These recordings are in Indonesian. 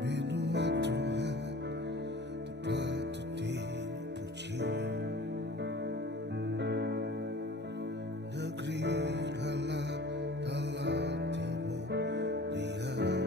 Benua Tuhan patut dipuji. Negeri Allah telah dimuliakan.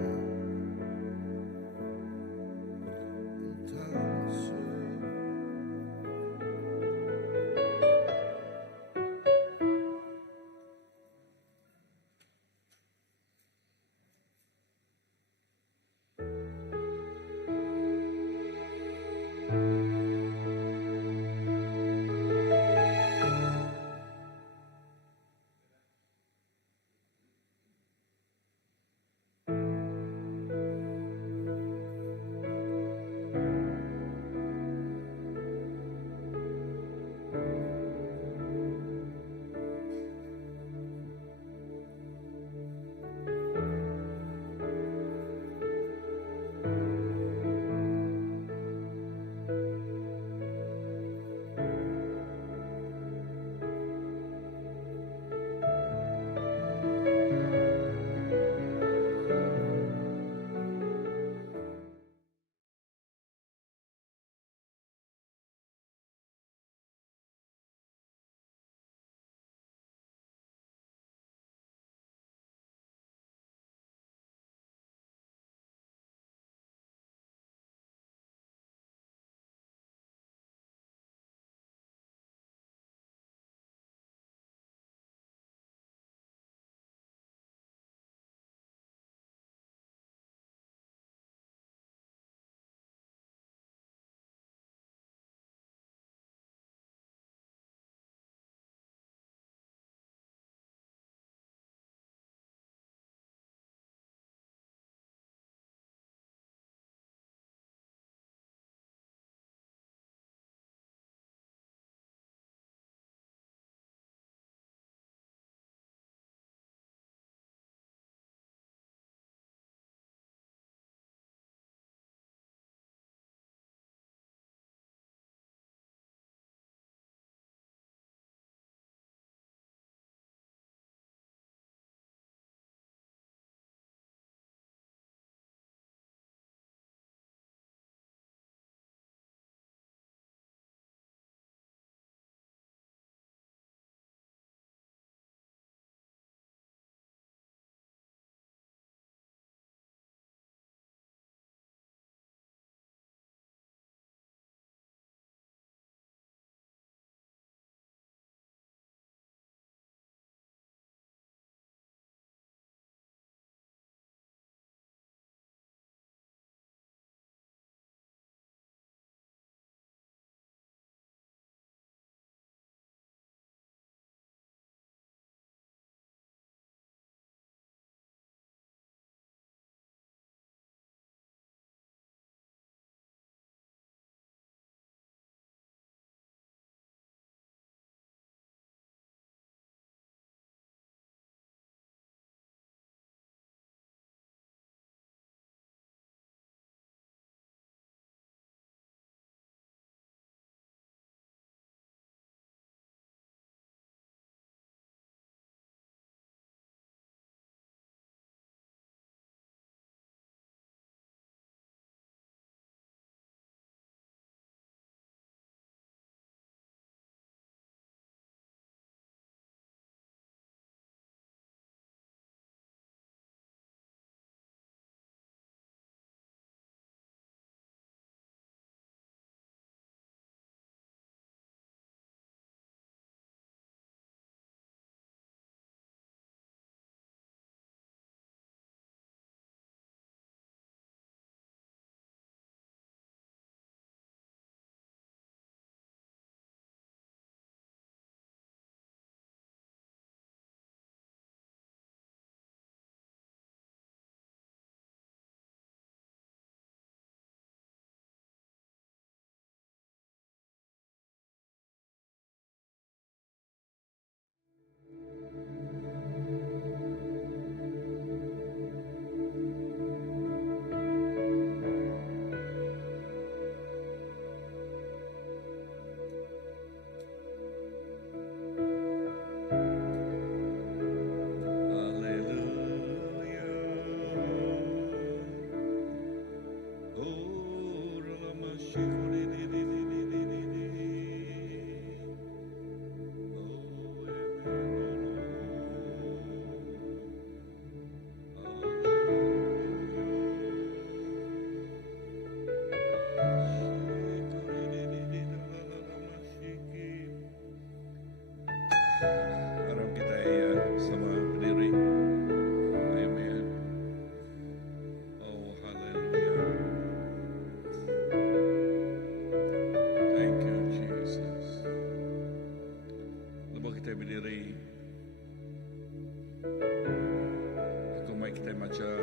kita maca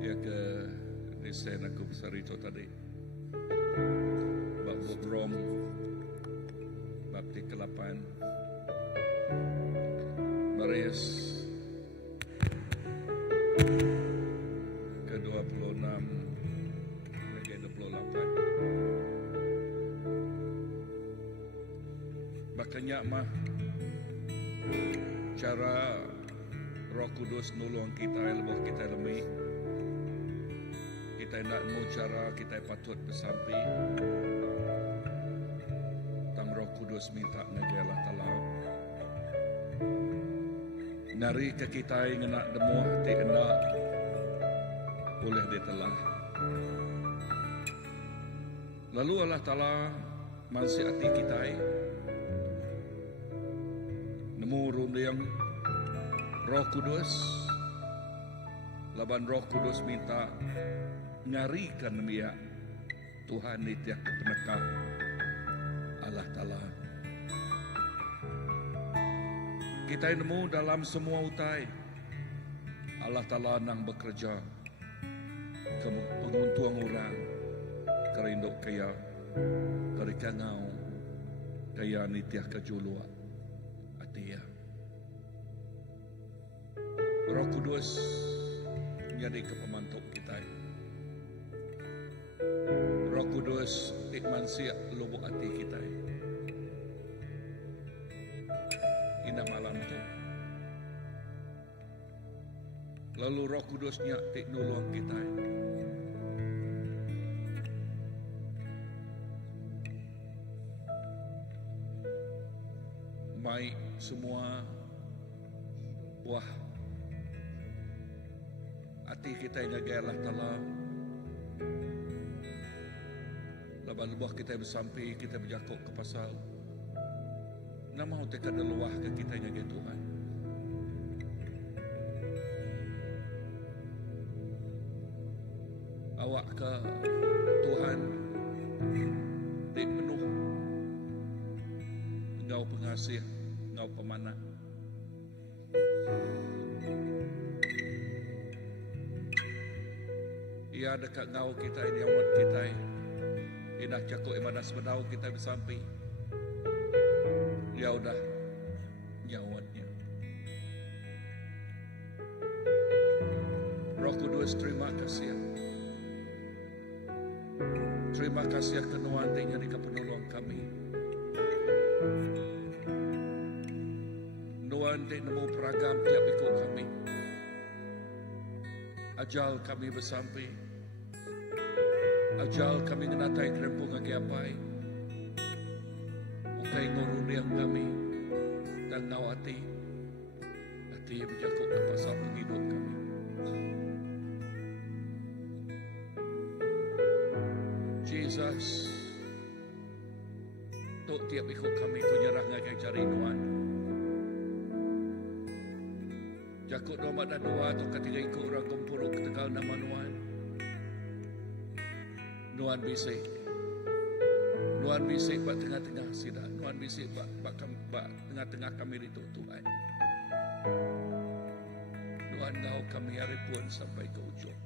ya ke desain aku besar itu tadi bab Rom bab 8 baris ke 26 lagi 28. Makanya mah cara Roh Kudus nulung kita lebih kita lemih. Kita nak mau cara kita patut bersampi. Tang Roh Kudus minta nagi Allah Ta'ala. Nari ke kita yang nak demo hati hendak boleh ditelah. Lalu Allah Ta'ala masih hati kita nemu yang Roh Kudus. Laban Roh Kudus minta ngarikan dia Tuhan nitiak penekah Allah Ta'ala. Kita nemu dalam semua utai Allah Ta'ala nang bekerja penguntuang orang kerinduk kaya kerikangau kaya nitiak kejulua atia. Roh Kudus menjadi kepemantuk kita. Roh Kudus ikman siap lubuk hati kita. Ina malam tu. Lalu Roh Kudusnya tik nulung kita. Mai semua buah hati kita yang jaga Allah Ta'ala. Laban buah kita bersampai, kita berjakuk ke pasal. Nama utek ada luah ke kita yang jaga Tuhan. Awak ke Tuhan di penuh. Engkau pengasih, engkau pemanah. Ia dekat ngau kita ini awat kita. Indah cakuk ibadah sebedau kita bersampai. Ya udah nyawatnya. Roh Kudus terima kasih. Terima kasih kenuantinya di penolong kami. Nuanti nemu peragam tiap ikut kami. Ajal kami bersampai. Ajal kami ngenatai kerempung agi apai. Bukai ngurun yang kami. Dan ngawati. Hati berjakuk ke pasal hidup kami. Jesus. Tok tiap ikut kami kunyerah ngagai cari nuan. Jakut dua dan dua atau ketiga ikut orang kumpuruk ketegal nama nuan. Nuan bisik. Nuan bisik bak tengah-tengah sida. Nuan bisik bak tengah-tengah kami itu Tuhan. Nuan ngau kami hari pun sampai ke ujung.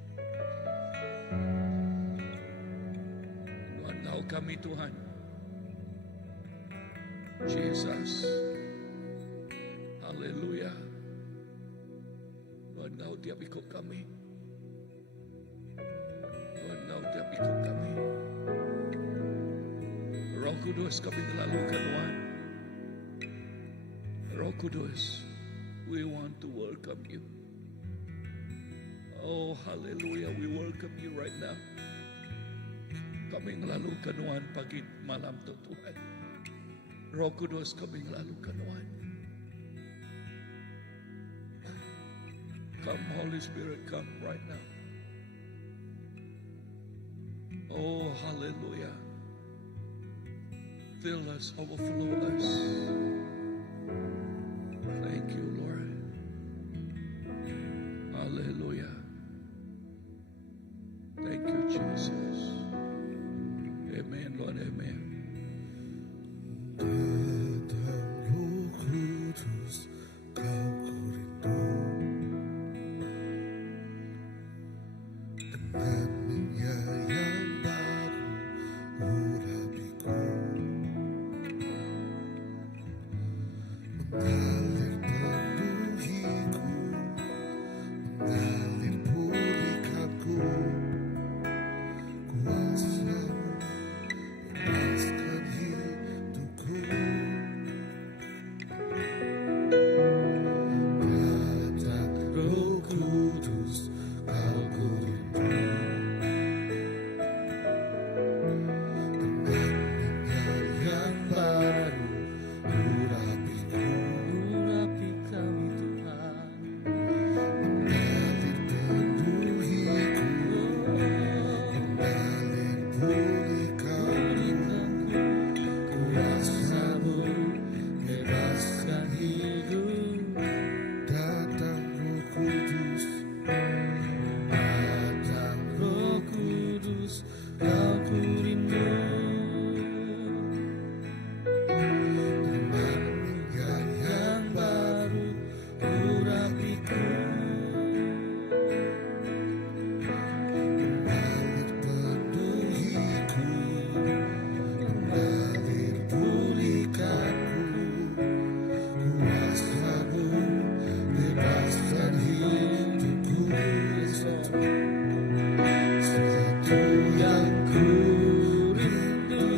Nuan ngau kami Tuhan. Jesus. Haleluya. Tuhan ngau tiap ikut kami. Tuhan ngau tiap ikut kami. Roh Kudus kami melalukan Tuhan. Roh Kudus, we want to welcome you. Oh haleluya, we welcome you right now. Kami melalukan Tuhan pagi malam tu Tuhan. Roh Kudus kami melalukan Tuhan. Come Holy Spirit, come right now. Oh hallelujah. Fill us, overflow us. Thank you Lord. Hallelujah. Thank you Jesus. Amen Lord, amen. Datang Roh Kudus kau ku rindu. Dengannya yang baru urapiku, mengalir penuhiku, mengalir pulihkanku. Kuasamu bebaskan hidupku. Datang Roh Kudus, kau ku rindu. Dengan minyak yang baru urapiku, Urapi kami Tuhan. mengalir penuhiku, mengalir pulihkanku. Kuasamu Bebaskan hidup. datang Roh Kudus, Datang Roh Kudus, kau ku rindu. dengan minyak yang baru Urapiku. mengalir penuhiku, mengalir pulihkanku. Kuasamu bebaskan hidupku. Itu yang ku rindu,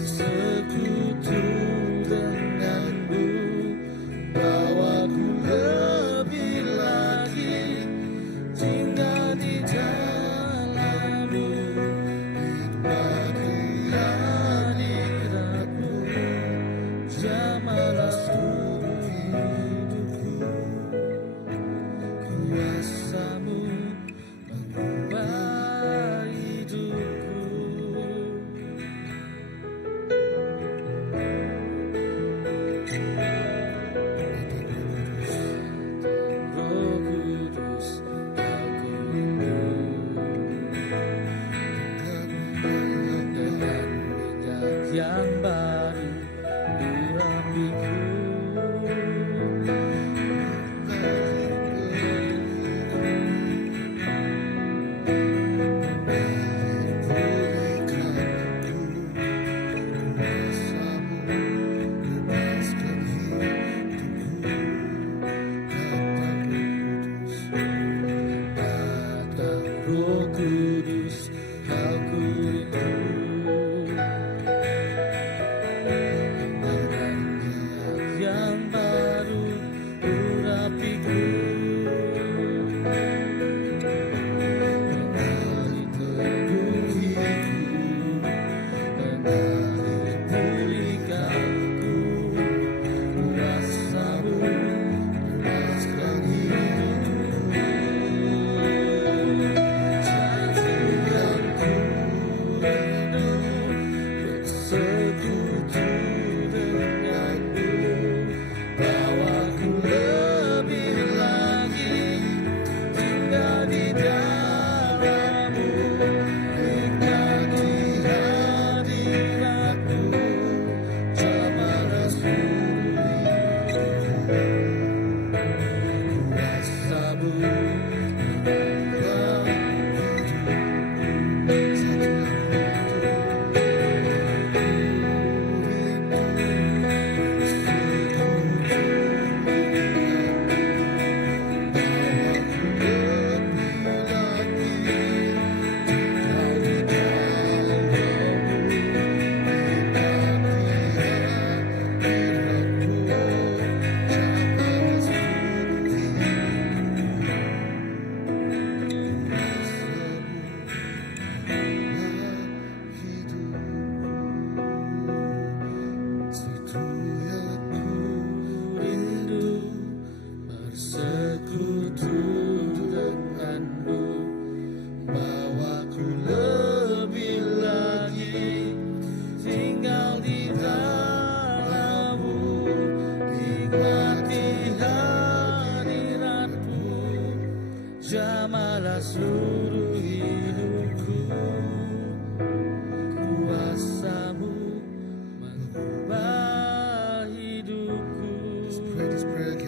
sekutu denganmu, bawaku lebih lagi tinggal di dalammu, nikmati hadiratmu, jamalah seluruh hidupku. Kuasamu mengubah hidupku. Roh Kudus, kau ku rindu. Dengan minyak yang baru urapiku. Datang Roh Kudus, kau ku rindu. Dengan minyak yang baru urapiku. Mengalir penuhiku, mengalir pulihkanku. Kuasamu bebaskan hidupku. Janji yang ku rindu, bersekutu denganmu, bawaku lebih lagi tinggal di dalammu, nikmati hadiratmu, jamalah seluruh hidupku. Kuasamu mengubah bersekutu denganmu, bawaku lebih lagi tinggal di dalammu, nikmati hadiratmu, jamalah seluruh hidupku. Kuasamu mengubah hidupku. Just pray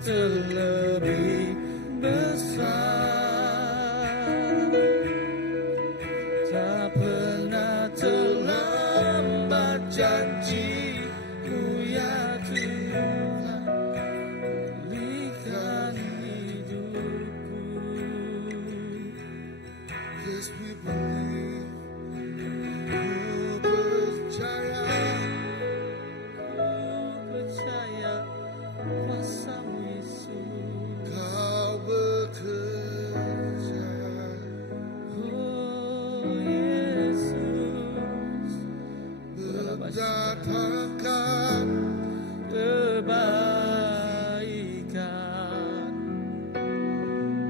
terlebih besar. Tak pernah terlambat janji-Mu ya Tuhan, pulihkan hidupku. Yes, we believe. Ku percaya. Ku percaya kuasa-Mu Yesus. Kau bekerja. Oh Yesus, Mendatangkan kebaikan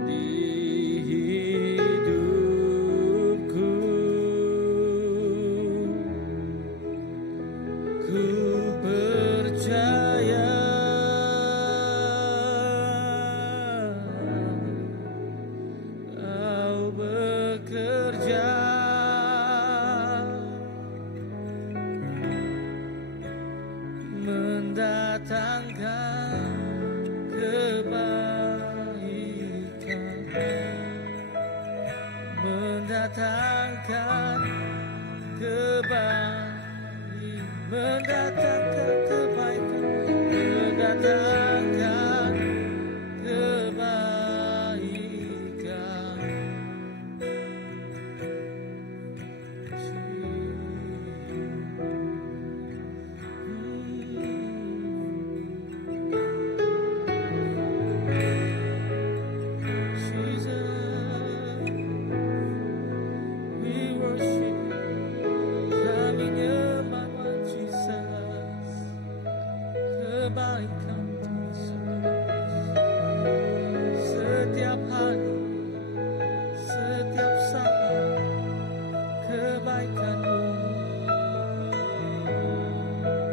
di hidupku. Ku percaya Kau bekerja mendatangkan kebaikan, mendatangkan kebaikan, mendatangkan kebaikan, mendatangkan kebaikan. Jesus, we worship kami nyembah Jesus, kebaikan setiap hari, setiap saat, kebaikan-Mu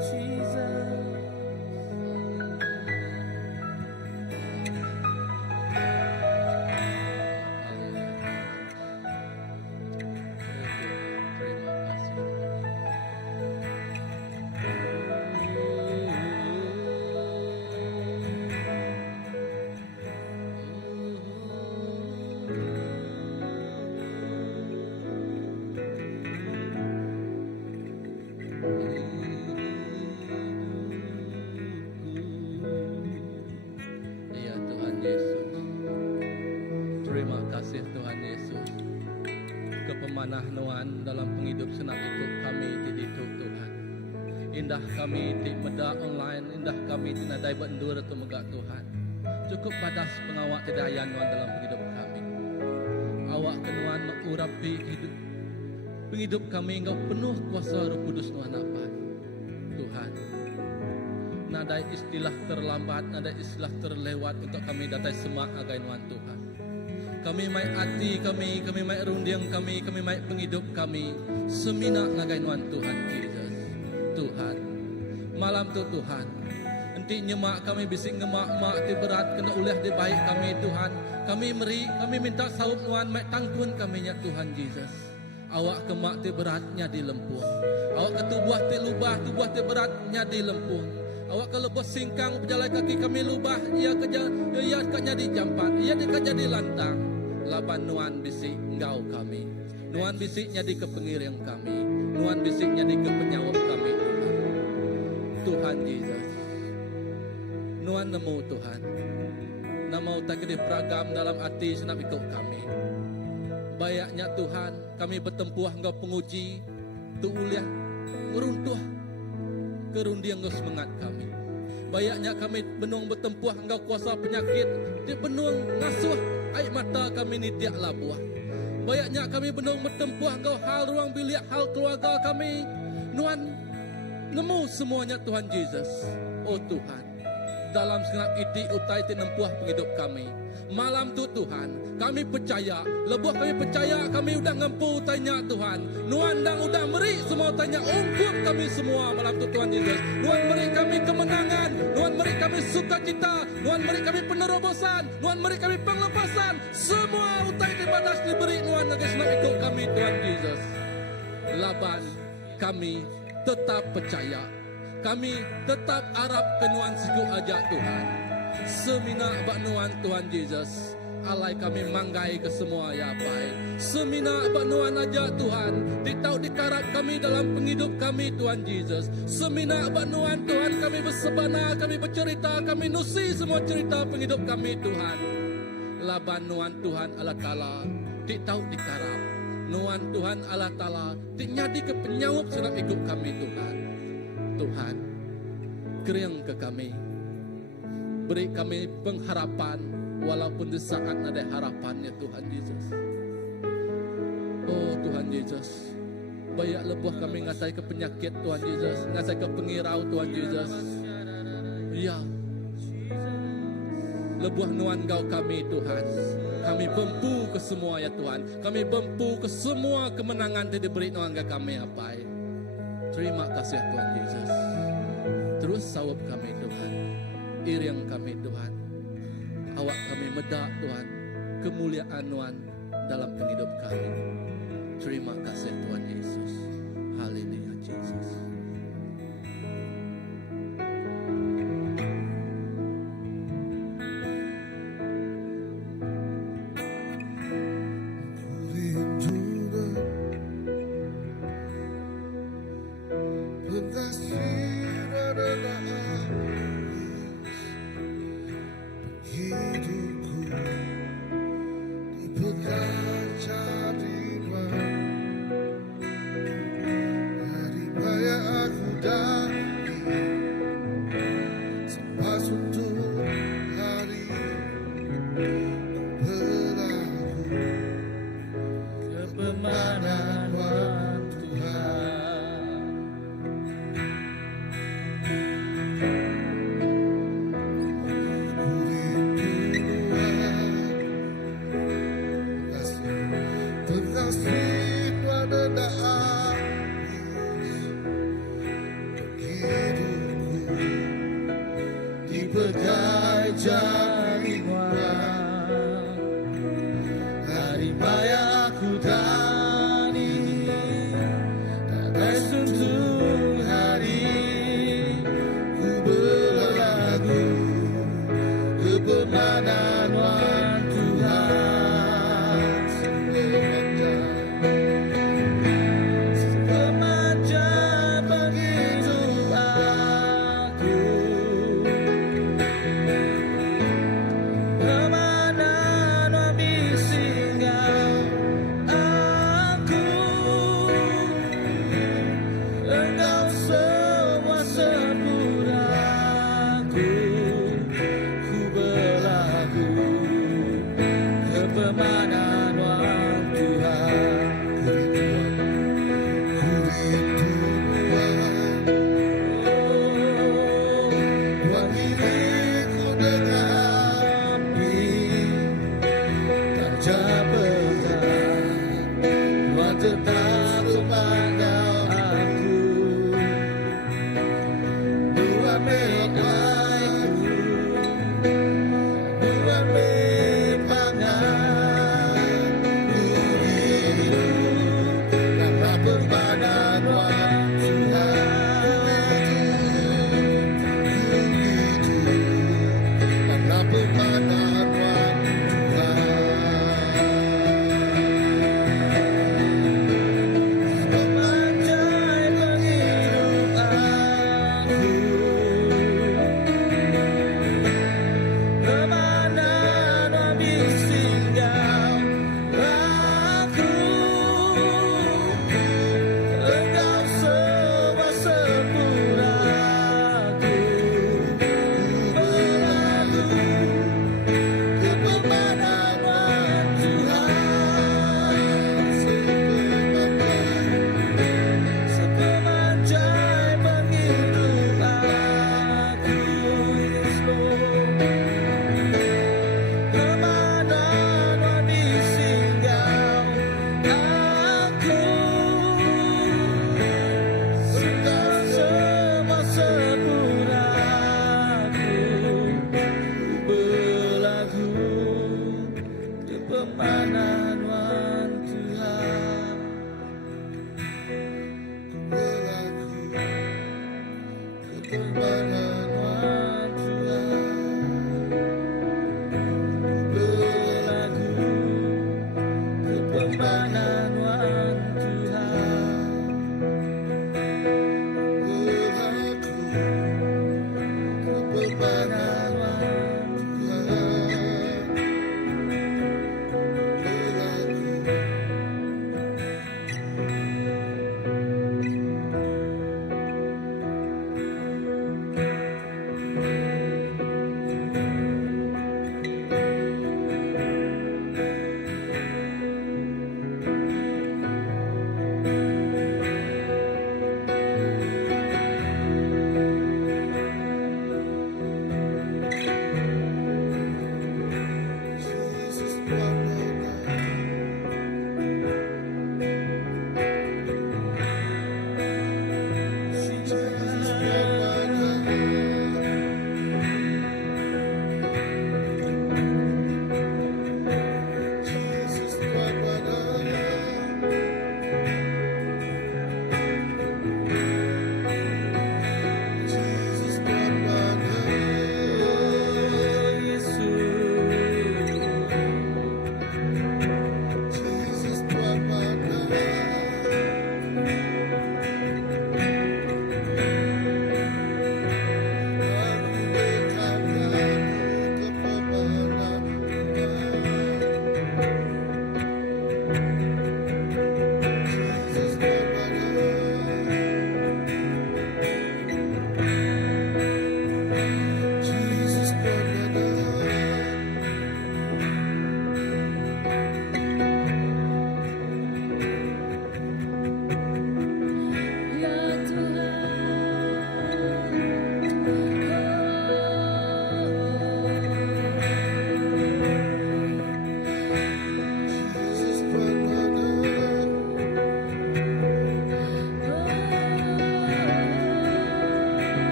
Jesus. Terima kasih. Iya Tuhan Yesus. Terima kasih Tuhan Yesus. Kepemanah Nuan dalam penghidup senap ikut kami di Tuhan. Indah kami di meda online, indah kami di nadai bendur atau megak Tuhan. Cukup padas pengawak tidayan Nuan dalam penghidup kami. Awak kenuan mengurapi hidup penghidup kami, Engkau penuh kuasa Roh Kudus Nuan apa Tuhan. Nadai istilah terlambat, nadai istilah terlewat untuk kami datai semak agai Nuan Tuhan. Kami mai hati kami mai rundiang kami mai penghidup kami semina ngagai Nuan Tuhan Jesus. Tuhan, malam tu Tuhan, enti nyemak kami bising ngemak-mak ti berat kena ulah di baik kami Tuhan. Kami minta saup Nuan mai tangkun kami nya Tuhan Jesus. Awak kemak ti beratnya di lempung. Awak ketubuh ti lubah, tubuh ti beratnya di lempung. Awak kalau bos singkang berjalan kaki kami lubah, ia kanya di jampat, ia di lantang. Laban Nuan bisik engkau kami. Nuan bisiknya di kepengiring kami. Nuan bisiknya di kepenyawab kami Tuhan. Tuhan Yesus. Nuan nemu Tuhan. Namau tak di peragam dalam hati senap ikut kami. Bayaknya Tuhan, kami bertempuh engkau penguji. Tu uliah meruntuh kerundi engkau semangat kami. Bayaknya kami benung bertempuh engkau kuasa penyakit. Di benung ngasuh air mata kami ni tiak labuah. Bayaknya kami benung bertempuh engkau hal ruang bilik, hal keluarga kami. Nuan nemu semuanya Tuhan Yesus. Oh Tuhan, dalam segenap iti utai ti nempuah penghidup kami. Malam tu Tuhan, kami percaya, lebuh kami percaya kami udah ngempu tanya Tuhan. Nuan dang udah meri semua tanya ungkup kami semua malam tu Tuhan Yesus. Nuan beri kami kemenangan, Nuan beri kami sukacita, Nuan beri kami penerobosan, Nuan beri kami penglepasan. Semua utai di batas diberi Nuan agar senang ikut kami Tuhan Yesus. Laban kami tetap percaya, kami tetap harap ke Nuan siku aja Tuhan. Semina baknuan Tuhan Yesus. Alai kami manggai ke semua ya Pai. Semina baknuan aja Tuhan. Ditau dikarat kami dalam penghidup kami Tuhan Yesus. Semina baknuan Tuhan, kami bersebana, kami bercerita, kami nusi semua cerita penghidup kami Tuhan. Laban nuan Tuhan Allah Ta'ala. Ditau dikarat. Nuan Tuhan Allah Ta'ala. Dinyadi ke penyaup senap hidup kami Tuhan. Tuhan, kering ke kami. Beri kami pengharapan. Walaupun di saat ada harapannya Tuhan Yesus. Oh Tuhan Yesus, banyak lebuh kami ngatai ke penyakit Tuhan Yesus, ngatai ke pengirau Tuhan Yesus. Ya, lebuh nuan Kau kami Tuhan. Kami bempu ke semua ya Tuhan. Kami bempu ke semua kemenangan yang diberi nuan ke kami apa. Terima kasih ya Tuhan Yesus. Terus sawap kami Tuhan, iring kami Tuhan. Awak kami medak Tuhan, kemuliaan Tuhan dalam penghidup kami. Terima kasih Tuhan Yesus. Haleluya Yesus. Ku berlagu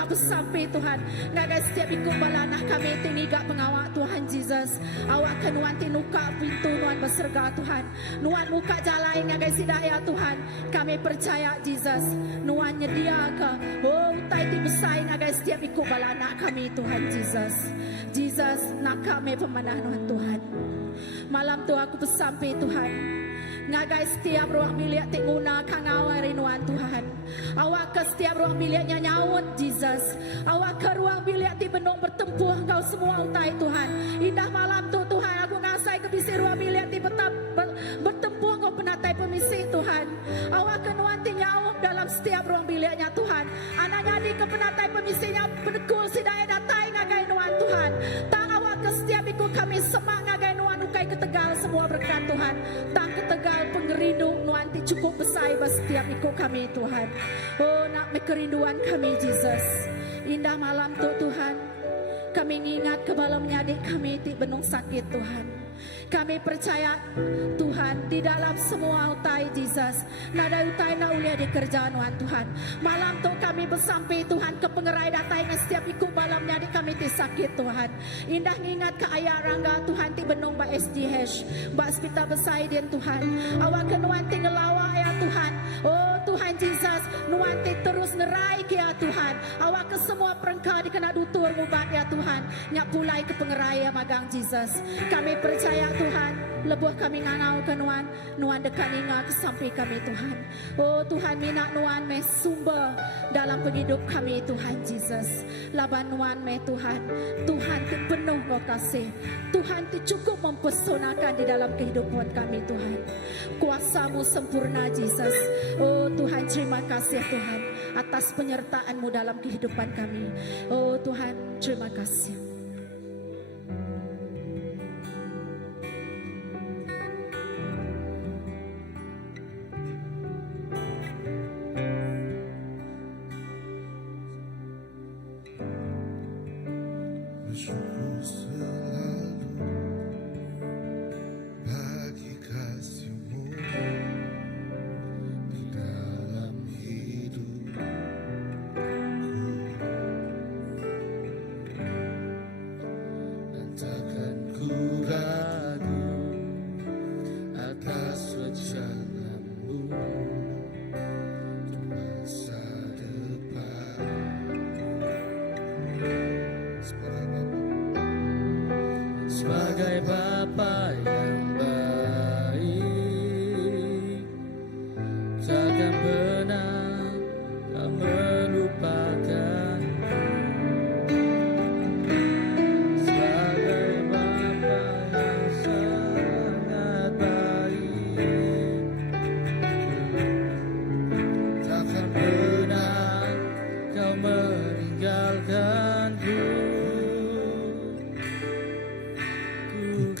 ngagak bersampai Tuhan. Ngagak setiap ikut balanah kami tinggak pengawak Tuhan Jesus. Awak ke nuan tinuka pintu nuan berserga Tuhan. Nuan buka jalan ngagak sidaya Tuhan. Kami percaya Jesus. Nuan nyedia ke. Oh utai di besar ngagak setiap ikut balanah kami Tuhan Jesus. Jesus nak kami pemanah nuan Tuhan. Malam tu aku bersampai Tuhan. Ngagai setiap ruang bilik tinguna kangawai rinuan Tuhan. Awak ke setiap ruang biliknya nyaut Jesus. Awak ke ruang bilik di benung bertempuh engkau semua utai Tuhan. Indah malam tu Tuhan aku ngasai ke bisi ruang bilik di bertempuh engkau penatai pemisi Tuhan. Awak ke nuanti nyaut dalam setiap ruang biliknya Tuhan. Anak nyadi ke penatai pemisinya pendekul sidaya datai ngagai nuan Tuhan. Tak awak ke setiap ikut kami semak ngagai nuan ukai ketegal semua berkat Tuhan. Tak ketegal pengerindu nuanti cukup besar setiap ikut kami Tuhan. Oh nak kerinduan kami Jesus. Indah malam tu Tuhan. Kami ingat kebalamnya adik kami di benung sakit Tuhan. Kami percaya Tuhan di dalam semua utai Jesus. Nada utai na ulia di kerjaan Tuhan. Malam tu kami bersampai Tuhan ke pengerai datai setiap ikut malamnya adik kami di sakit Tuhan. Indah ingat ke ayah rangga Tuhan ti benung ba SDH. Ba hospital besar dia Tuhan. Awak ke nuanti ngelawa ya Tuhan. Oh Tuhan Jesus. Nuanti terus ngerai ke ya Tuhan. Awak ke semua perengkau dikena dutur mubat ya Tuhan. Nyak pulai ke pengerai ya magang Jesus. Kami percaya Tuhan, lebuh kami nganau ke nuan dekat ingat sampai kami Tuhan. Oh Tuhan minat nuan me sumber dalam penghidup kami Tuhan Jesus. Laban nuan me Tuhan, Tuhan ti penuh kau kasih. Tuhan ti cukup mempesonakan di dalam kehidupan kami Tuhan. Kuasamu sempurna Jesus. Oh Tuhan terima kasih Tuhan atas penyertaanmu dalam kehidupan kami. Oh Tuhan terima kasih. Bersyukur selalu bagi kasih-Mu di dalam hidupku. Dan takkan ku ragu atas rencana-Mu untuk masa depan. Sebagai Bapa yang baik, takkan pernah kau melupakan. Sebagai Bapa yang sangat baik, takkan pernah kau meninggalkanku.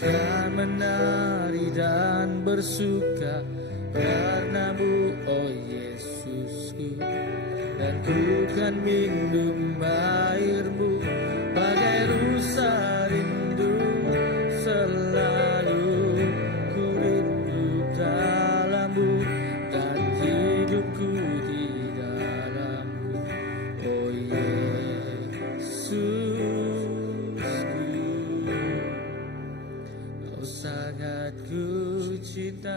Kan menari dan bersuka karena-Mu, oh Yesusku. Dan ku kan minum air-Mu bagai rusa rindu. Selalu ku rindu dalam-Mu dan hidupku di dalam-Mu, oh Yesus. Sangat ku cinta.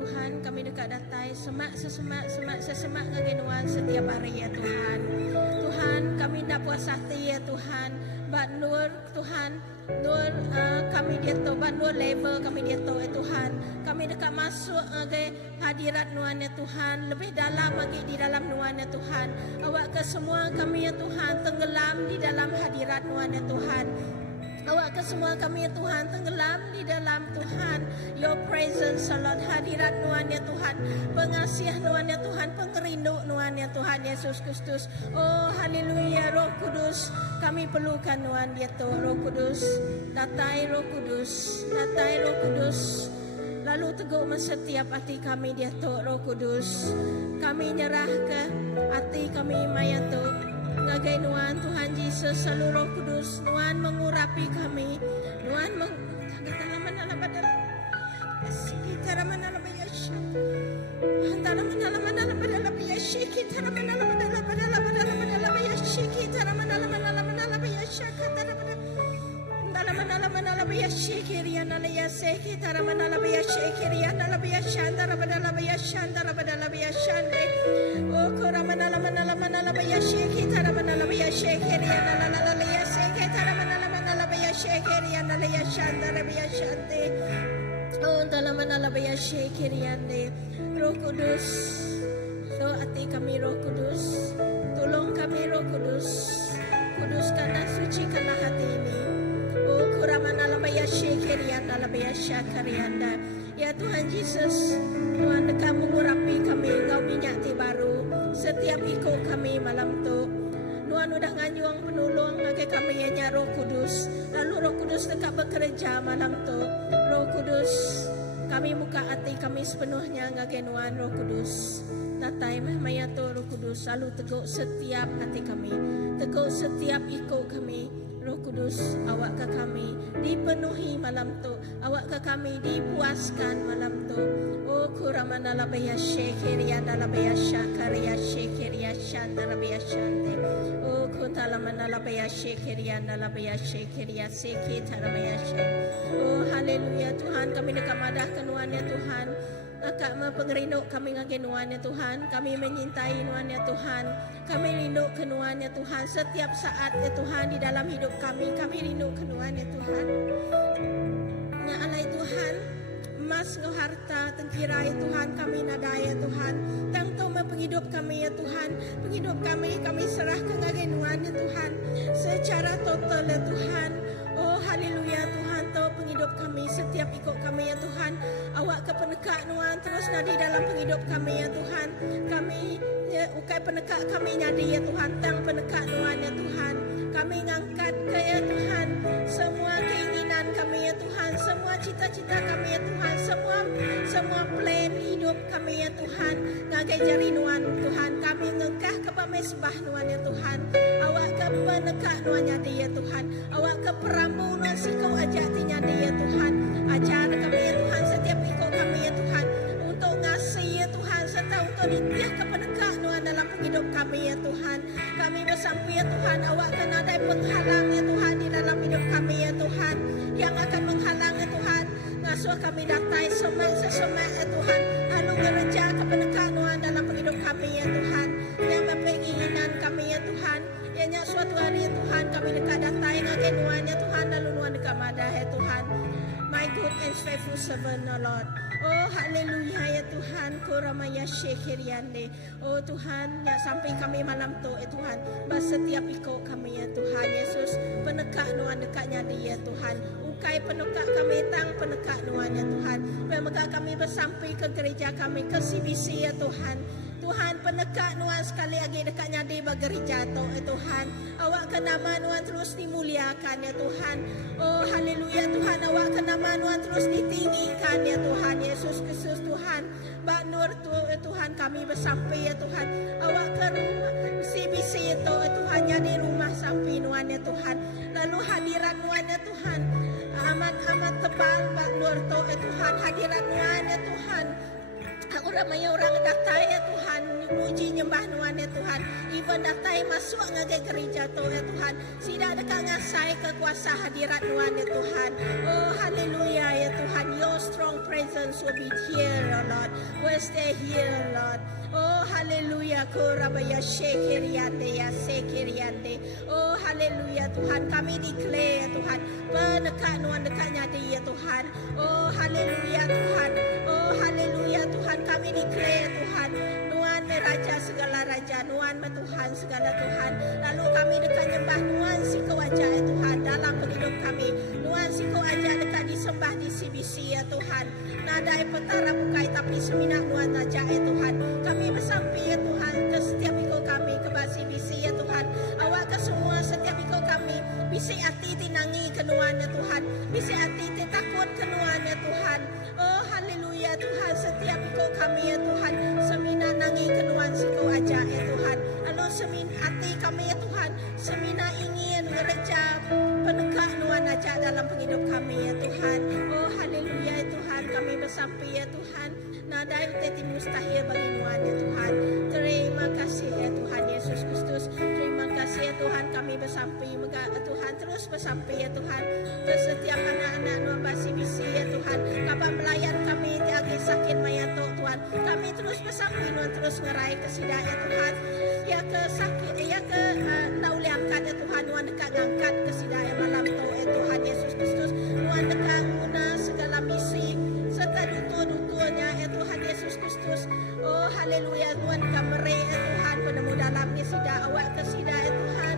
Tuhan, kami dekat datai semak sesemak ngagenuan setiap hari ya Tuhan. Tuhan, kami dah puas hati ya Tuhan. Bat nur Tuhan, nur kami dia tu, bat nur level kami dia tu ya Tuhan. Kami dekat masuk ke hadirat Nuan ya Tuhan, lebih dalam lagi di dalam Nuan ya Tuhan. Awak ke semua kami ya Tuhan tenggelam di dalam hadirat Nuan ya Tuhan. Awak ke semua kami ya Tuhan tenggelam di dalam Tuhan Your presence Lord, hadirat Nuan ya Tuhan, pengasih Nuan ya Tuhan, pengerindu Nuan ya Tuhan Yesus Kristus. Oh haleluya, Roh Kudus kami perlukan Nuan dia tu. Roh Kudus datai, Roh Kudus datai, Roh Kudus lalu teguh setiap hati kami dia tu. Roh Kudus kami nyerah ke hati kami maya tu ngagai Nuan Tuhan Yesus. Selalu Roh Kudus Nuan mengurapi kami, Nuan Roh Kudus, so hati kami Roh Kudus, tolong kami Roh Kudus, kuduskanlah, sucikanlah hati ini. Oh kuramana labaya syekerianda labaya syakarianda. Ya Tuhan Yesus, Tuhan Engkau mengurapi kami, Engkau minyati baru setiap ikut kami malam tu. Tuhan udah nganyuang penolong ngagai kami hanya Roh Kudus. Lalu Roh Kudus dekat bekerja malam tu. Roh Kudus kami buka hati kami sepenuhnya ngagai Tuhan Roh Kudus. Datai maya tu Roh Kudus selalu teguh setiap hati kami, teguh setiap ikut kami. Roh Kudus, awak ke kami dipenuhi malam tu, awak ke kami dipuaskan malam tu. Oh kuramana labaya syekeriya dalabaya syakariya syekeriya shandarabaya shante. Oh kuntalamana labaya syekeriya dalabaya syekeriya sekitarabaya shante. Oh haleluya Tuhan, kami dekat madah kenuannya Tuhan. Akak mengerindu kami ngagai Nuan ya Tuhan. Kami menyintai Nuan ya Tuhan. Kami rindu ke Nuan ya Tuhan. Setiap saat ya Tuhan di dalam hidup kami. Kami rindu ke Nuan ya Tuhan. Ya alai Tuhan, emas ngau harta tengkira ya Tuhan. Kami nada ya Tuhan. Tangto penghidup kami ya Tuhan. Penghidup kami serah ke ngagai Nuan ya Tuhan. Secara total ya Tuhan. Oh haleluya Tuhan, tau penghidup kami, setiap ikut kami ya Tuhan. Awak ke penekak Nuan terus nadi dalam penghidup kami ya Tuhan. Kami ya, ukai penekak kami nyadi ya Tuhan, tang penekak Nuan ya Tuhan. Kami ngangkat ke ya Tuhan semua keinginan kami ya Tuhan, semua cita-cita kami ya Tuhan, semua plan hidup kami ya Tuhan. Ngagai jari Nuan Tuhan, kami ngengkah ke pamesbah Nuan ya Tuhan. Awak ke penekak Nuan nyadi ya Tuhan. Awak ke perambu Nuan sikau ajak nyadi ya Tuhan. Ajar kami ya Tuhan, setiap ikut kami ya Tuhan, untuk ngasih ya Tuhan, serta untuk ditiah ke penekak Nuan dalam hidup kami ya Tuhan. Kami bersampai ya Tuhan, awak kena ada penghalang ya Tuhan di dalam hidup kami ya Tuhan, yang akan menghalang ya Tuhan. Ngasuh kami datai sesemak ya Tuhan, lalu ngereja ke penekak Nuan dalam hidup kami ya Tuhan, yang keinginan kami ya Tuhan. Ianya suatu hari ya Tuhan, kami dekat datai ngagai Nuan ya Tuhan, lalu Nuan dekat madah ya Tuhan. My good and faithful servant, oh Lord. Oh haleluya ya Tuhan, kuramaya syekiriande. Oh Tuhan, ya sampai kami malam tu ya Tuhan, setiap ikut kami ya Tuhan Yesus, penekak Nuan dekatnya dia ya Tuhan. Ukai penekak kami, tang penekak Nuan ya Tuhan. Maka kami bersampai ke gereja kami, ke CBC ya Tuhan. Tuhan penekak Nuan sekali lagi dekatnya di gereja tu ya Tuhan. Awak ke nama Nuan terus dimuliakan ya Tuhan. Oh haleluya Tuhan, awak ke nama Nuan terus ditinggikan ya Tuhan Yesus Kristus Tuhan. Bak nur tu ya Tuhan, kami bersampai ya Tuhan. Awak ke rumah CBC itu ya Tuhan, jadi rumah sampai Nuan ya Tuhan. Lalu hadirat Nuan ya Tuhan, amat tebal bak nur tu ya Tuhan, hadirat Nuan ya Tuhan. Ramai orang datai ya Tuhan, muji nyembah Nuan ya Tuhan. Even datai masuk ngagai gereja tu ya Tuhan, tidak dekat ngasai kekuasa hadirat Nuan ya Tuhan. Oh haleluya ya Tuhan, your strong presence presence will be here, oh Lord. Will stay here, Lord. Oh, haleluya. Korabaya shekeriande ya sekeriande. Oh, haleluya Tuhan. Kami declare Tuhan. Penekat nuan dekatnya dia Tuhan. Oh, haleluya Tuhan. Oh, haleluya Tuhan. Kami declare Tuhan. Nuan Raja segala raja. Nuan Tuhan segala Tuhan. Lalu kami dekat nyembah Nuan si kewajar ya Tuhan. Dalam hidup kami. Nuan si kewajar dekat disembah di CBC ya Tuhan. Nadai petara bukai tapi seminat Nuan raja ya Tuhan. Kami bersampai ya Tuhan ke setiap ikut kami ke CBC ya Tuhan. Awak ke semua setiap ikut kami. Bisi hati tinangi kenuan ya Tuhan. Bisi hati takut kenuan ya Tuhan. Oh haleluya Tuhan. Setiap ikut kami ya Tuhan. Semina nangi kenuan siku aja ya Tuhan. Lalu semin hati kami ya Tuhan. Semina ingin ngereja penegak nuan aja dalam penghidup kami ya Tuhan. Oh haleluya ya Tuhan. Kami bersampai ya Tuhan. Nadai teti mustahil bagi nuan ya Tuhan. Terima kasih ya Tuhan Yesus Kristus. Terima kasih ya Tuhan. Kami bersampai Tuhan. Terus bersampai ya Tuhan. Ke setiap anak-anak nuan basi-bisi ya Tuhan. Kapan melayan kami tiagi sakit mayat Tuhan. Kami terus bersampai nuan. Terus ngerai kesidak ya Tuhan. Ya ke sakit ya ke nauli angkat ya Tuhan. Nuan dekat ngangkat kesidak ya malam tu ya Tuhan Yesus Kristus. Nuan dekat guna segala misi serta dutur-duturnya ya Tuhan Yesus Kristus. Oh haleluya Tuhan kamere ya Tuhan penemu dalam kesidak awak kesidak ya Tuhan.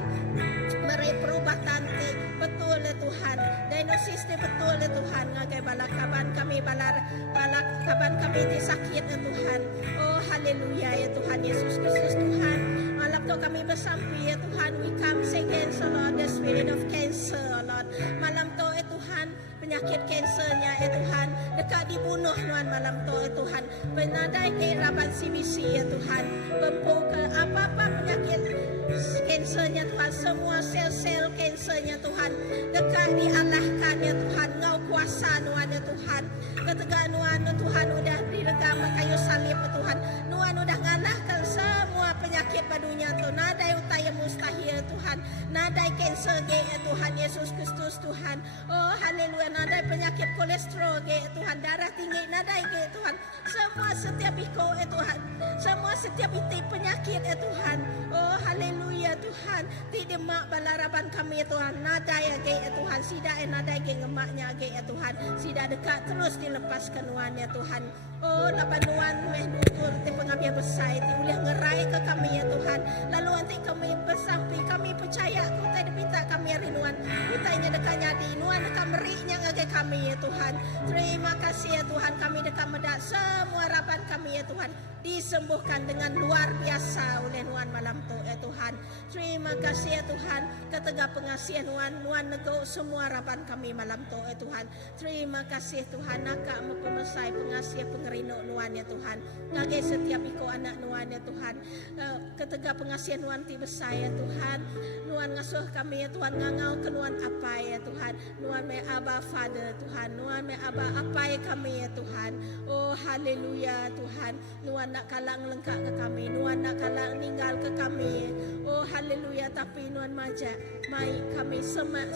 Meri perubah tanti betul ya Tuhan. Diagnosis ni betul ya Tuhan. Ngagai balakaban kami balakaban kami di sakit ya Tuhan. Oh haleluya ya Tuhan Yesus Kristus Tuhan. Malam tu kami bersampai ya Tuhan. We come against Lord the spirit of cancer Lord. Malam tu ya Tuhan penyakit kansernya ya Tuhan. Dekat dibunuh Tuhan malam tu ya Tuhan. Penadai ke raban CBC ya Tuhan. Membuka apa-apa penyakit kansernya Tuhan. Semua sel-sel kansernya Tuhan. Dekat dialahkan ya Tuhan. Ngau kuasa Tuhan ya Tuhan. Ketika Tuhan Tuhan udah diregam kayu salib ya Tuhan. Tuhan udah ngalahkan semua penyakit badunya tu. Nadai utaya mustahil Tuhan. Nadai kanser ya Tuhan Yesus Kristus Tuhan. Oh haleluya. Nadai penyakit kolesterol ya Tuhan. Darah tinggi nadai ya Tuhan. Semua setiap iko ya Tuhan. Semua setiap itik penyakit ya Tuhan. Oh haleluya Tuhan. Tidak mak balaraban kami ya Tuhan. Nadai ya Tuhan. Sida nadai ya ngemaknya ya Tuhan. Sida dekat terus dilepaskan Tuhan ya Tuhan. Oh laban Tuhan meh dutur ti pengambil besar ti boleh ngerai ke kami ya Tuhan. Lalu nanti kami bersampai kami percaya ku tai depita kami rinuan. Ku tainya dekatnya di nuan dekat merinya ngagai kami ya Tuhan. Terima kasih ya Tuhan kami dekat medak semua harapan kami ya Tuhan disembuhkan dengan luar biasa oleh Tuhan malam tu ya Tuhan. Terima kasih ya Tuhan ketegak pengasihan Tuhan nego semua harapan kami malam tu ya Tuhan. Terima kasih Tuhan nakak mempemesai pengasihan pengerino Tuhan ya Tuhan. Ngagai setiap iko anak Tuhan ya Tuhan. Ketegak pengasihan Tuhan ti besar ya Tuhan. Tuhan ngasuh kami ya Tuhan ngangau ke Tuhan apa ya Tuhan. Tuhan me Abba Father Tuhan. Tuhan me Abba apa ya kami ya Tuhan. Oh haleluya Tuhan. Tuhan nak kalang lengkap ke kami. Tuhan nak kalang ninggal ke kami. Oh haleluya tapi Tuhan majak. Mai kami semak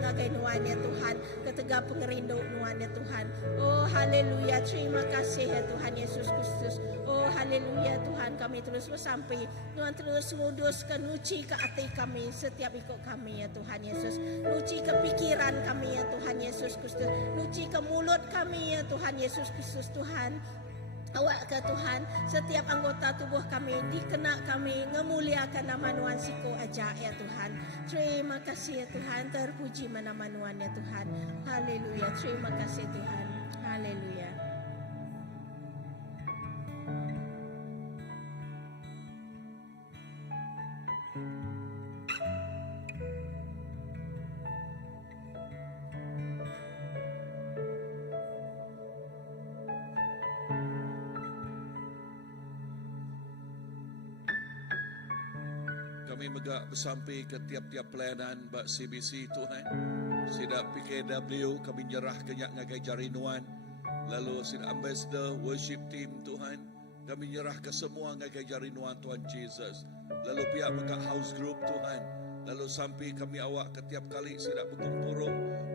ngagai Tuhan ya Tuhan. Ketegak pengerindu Tuhan ya Tuhan. Oh haleluya. Terima kasih ya Tuhan Yesus Kristus. Oh haleluya Tuhan kami terus bersampai. Tuhan terus nguduskan uci ke hati kami setiap ikut kami ya Tuhan Yesus. Uci ke pikiran kami ya Tuhan Yesus Kristus. Uci ke mulut kami ya Tuhan Yesus Kristus Tuhan. Awak ke Tuhan, setiap anggota tubuh kami dikena kami ngemuliakan nama Tuhan siku aja ya Tuhan. Terima kasih ya Tuhan, terpuji nama Tuhan ya Tuhan. Haleluya, terima kasih Tuhan. Haleluya. Kami megak bersampai ke tiap-tiap pelayanan bak CBC Tuhan. Sida PKW kami nyerah kenyak ngagai jarinuan. Lalu sida ambassador worship team Tuhan. Kami nyerah ke semua ngagai jarinuan Tuhan Jesus. Lalu pihak megak house group Tuhan. Lalu sampai kami awak ke tiap kali sida berkumpul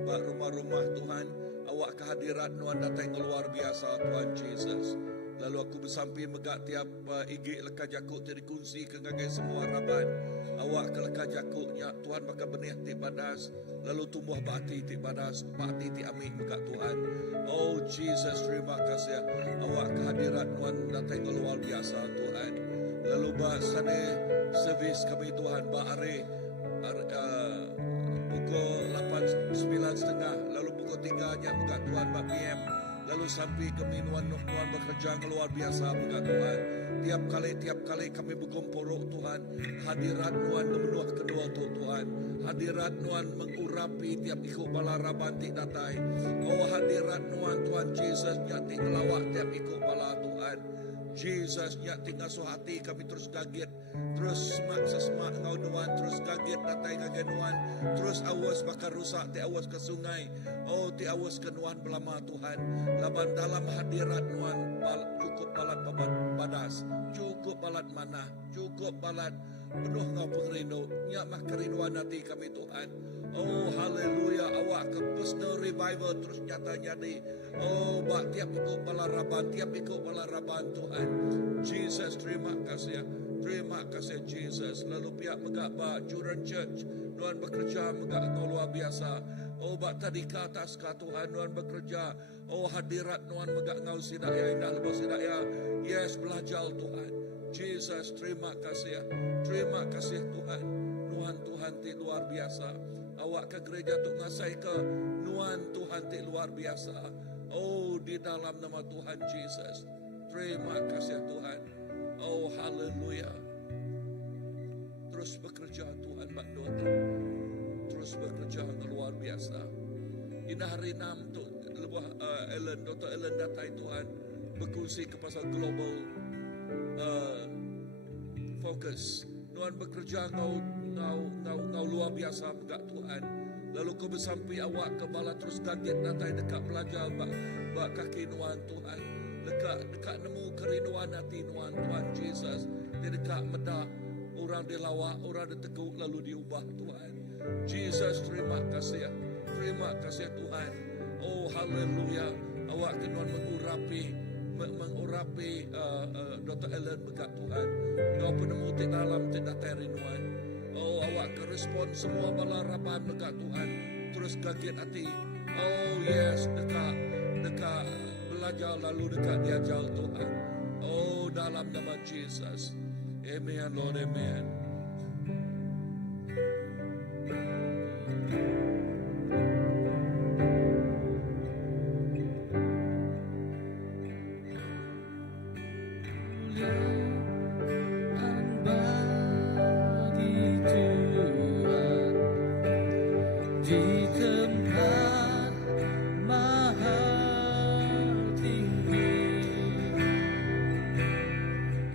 bak rumah-rumah Tuhan. Awak kehadiran Tuhan datang yang luar biasa Tuhan Jesus. Lalu aku bersampi megak tiap igi lekah jakuk terkunci ke ngagai semua raban. Awak ke lekah jakuknya Tuhan bakal benih ti badas. Lalu tumbuh bati ti badas, bati ti amik megak Tuhan. Oh Jesus, terima kasih. Awak kehadiran Tuhan datang yang luar biasa Tuhan. Lalu bahasane servis kami Tuhan bahari pukul 8:30 lalu pukul 3-nya megak Tuhan Pak PM. Lalu sampai kami Nuan bekerja luar biasa megak Tuhan. Tiap kali kami bergomporok Tuhan. Hadirat Nuan memenuh kedua Tuhan. Hadirat Nuan mengurapi tiap ikut bala rabantik datai. Oh hadirat Nuan Tuhan Jesus nyati ngelawak tiap ikut bala Tuhan. Jesus nyati ngasuh hati kami terus kaget. Terus semak ngau Nuan. Terus kaget datai kaget Nuan. Terus awas bakal rusak ti awas ke sungai. Oh ti awas ke Nuan belama Tuhan. Laban dalam hadirat Nuan cukup balat badas. Cukup balat mana. Cukup balat penuh ngau pengerindu. Nyak mah kerinduan hati kami Tuhan. Oh haleluya. Awak ke personal revival terus nyata-nyata. Oh bak tiap ikut bala raban Tuhan. Jesus terima kasih. Terima kasih Jesus. Lalu pihak megak ba Juran Church Tuhan bekerja megak engkau luar biasa. Oh bak tadi ke atas ke Tuhan Tuhan bekerja. Oh hadirat Tuhan megak engkau sidaya indah lepas sidaya. Yes belajar Tuhan. Jesus terima kasih. Terima kasih Tuhan. Tuhan ti luar biasa. Awak ke gereja tu ngasai ke Nuan Tuhan ti luar biasa. Oh di dalam nama Tuhan Jesus. Terima kasih Tuhan. Oh haleluya. Terus bekerja Tuhan Pak Dota. Terus bekerja luar biasa. Ini hari 6 tu Ellen Dr. Ellen datai Tuhan berkongsi ke pasal global fokus. Tuhan bekerja ngau luar biasa megak Tuhan. Lalu kau bersampai awak ke bala terus kaget datai dekat belajar bak kaki Nuan Tuhan. Dekat nemu kerinduan hati Nuan Tuhan Jesus. Dia dekat medak orang dilawak, orang diteguk lalu diubah Tuhan. Jesus terima kasih. Terima kasih Tuhan. Oh haleluya. Awak ke Nuan mengurapi Dr. Ellen megak Tuhan. Kau penemu ti dalam ti datai rinduan. Oh awak ke respon semua bala raban megak Tuhan. Terus kaget hati. Oh yes dekat belajar lalu dekat diajar Tuhan. Oh dalam nama Jesus. Amen Lord amen. Di tempat maha tinggi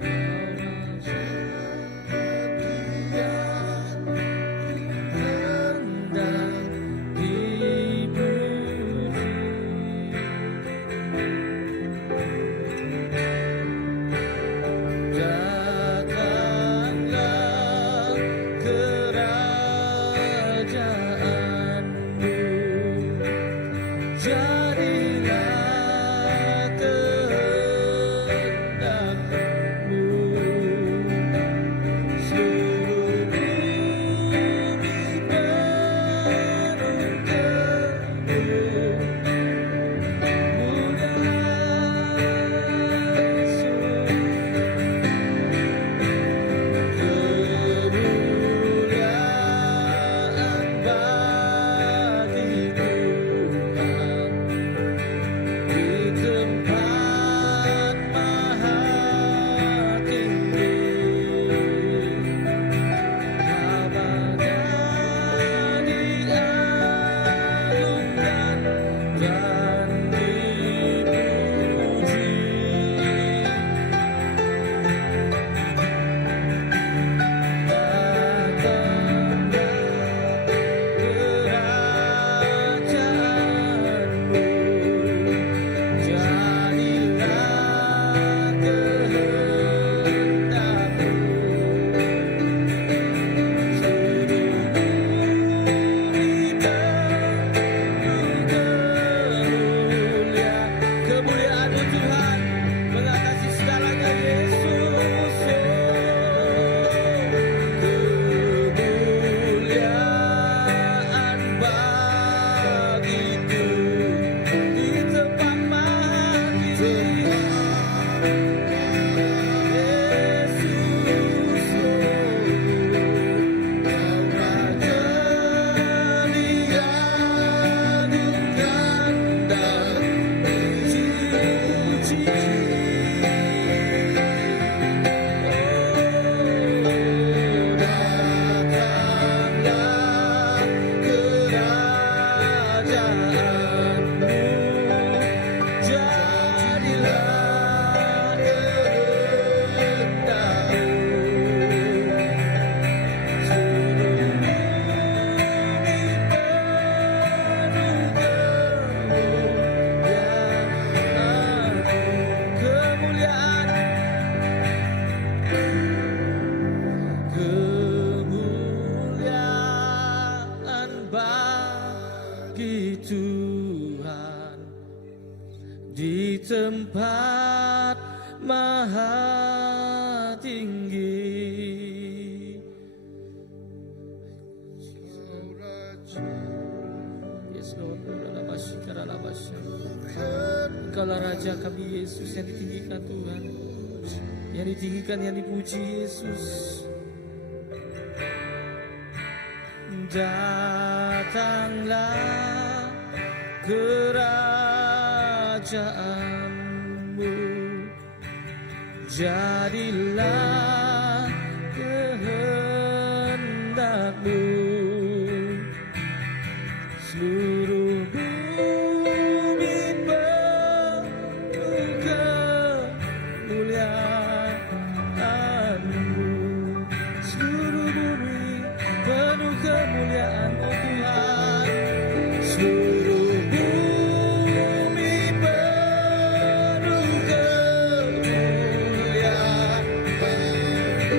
Kau setia rendah dipuji Datanglah kerajaanmu Jadilah kehendakmu Seluruh bumi penuh teguh kemuliaan bagi Tuhan kaki Tuhan di tempat maha tinggi. Yes Lord, Engkaulah Raja kami Yesus yang ditinggikan Tuhan, yang ditinggikan, yang dipuji Yesus. Datanglah kerajaanmu, jadilah kehendakmu, seluruh bumi penuh kemuliaan-Mu, seluruh bumi penuh kemuliaan, oh Tuhan, seluruh bumi penuh kemuliaan,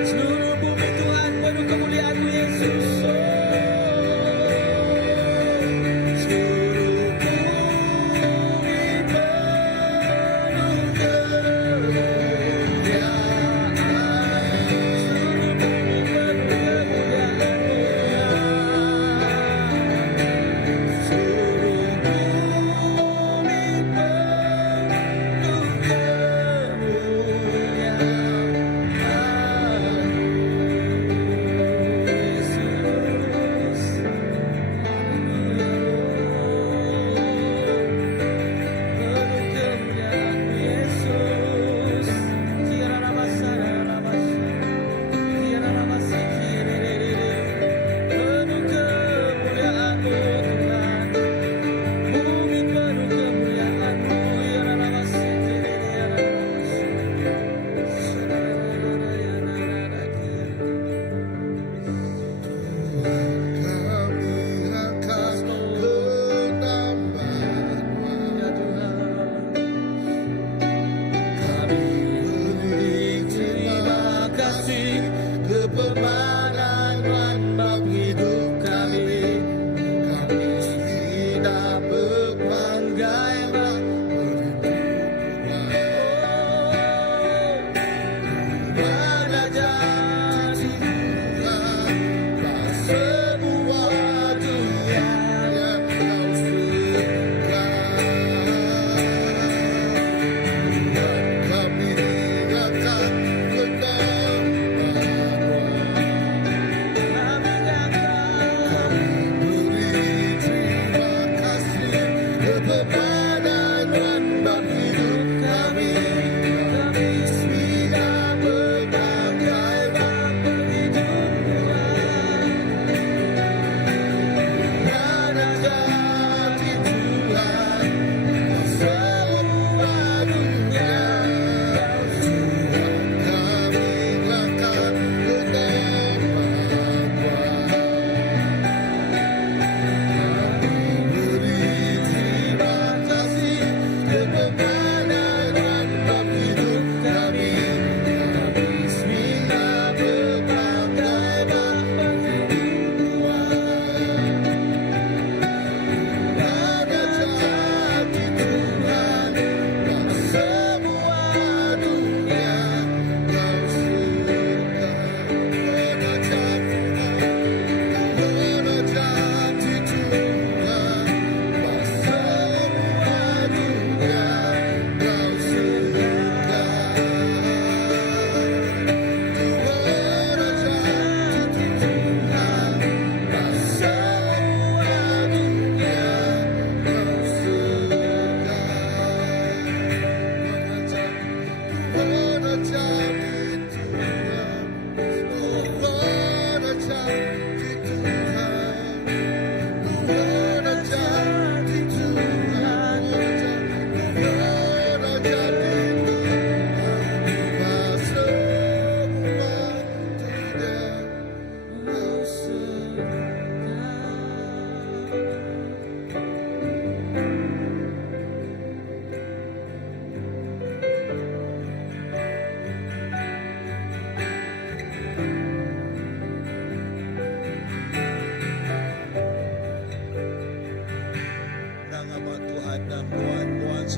seluruh bumi Tuhan penuh kemuliaan-Mu Yesus. Seluruh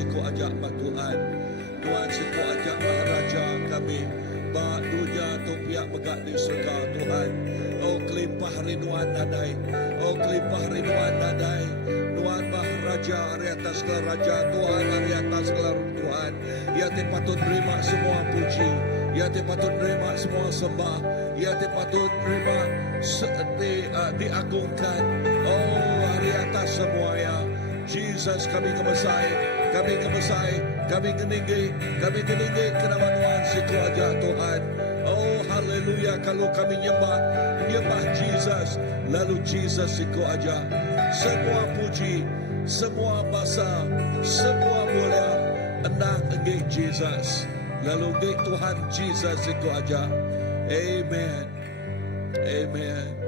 siku ajak mak Tuhan. Tuhan siku ajak Maharaja kami. Ba dunia tu pihak megak di surga Tuhan. Oh kelimpah rinduan nadai. Oh kelimpah rinduan nadai. Tuhan Maharaja hari atas segala raja Tuhan, hari atas segala Tuhan. Ya te patut terima semua puji. Ya te patut terima semua sembah. Ya te patut terima diagungkan. Oh hari atas semua ya. Jesus kami kemesai, kami kemesai, kami keninggi kenapa Tuhan siku aja Tuhan. Oh haleluya, kalau kami nyembah Jesus, lalu Jesus siku aja. Semua puji, semua basa, semua mulia enak engge Jesus. Lalu engge Tuhan Jesus siku aja. Amen. Amen.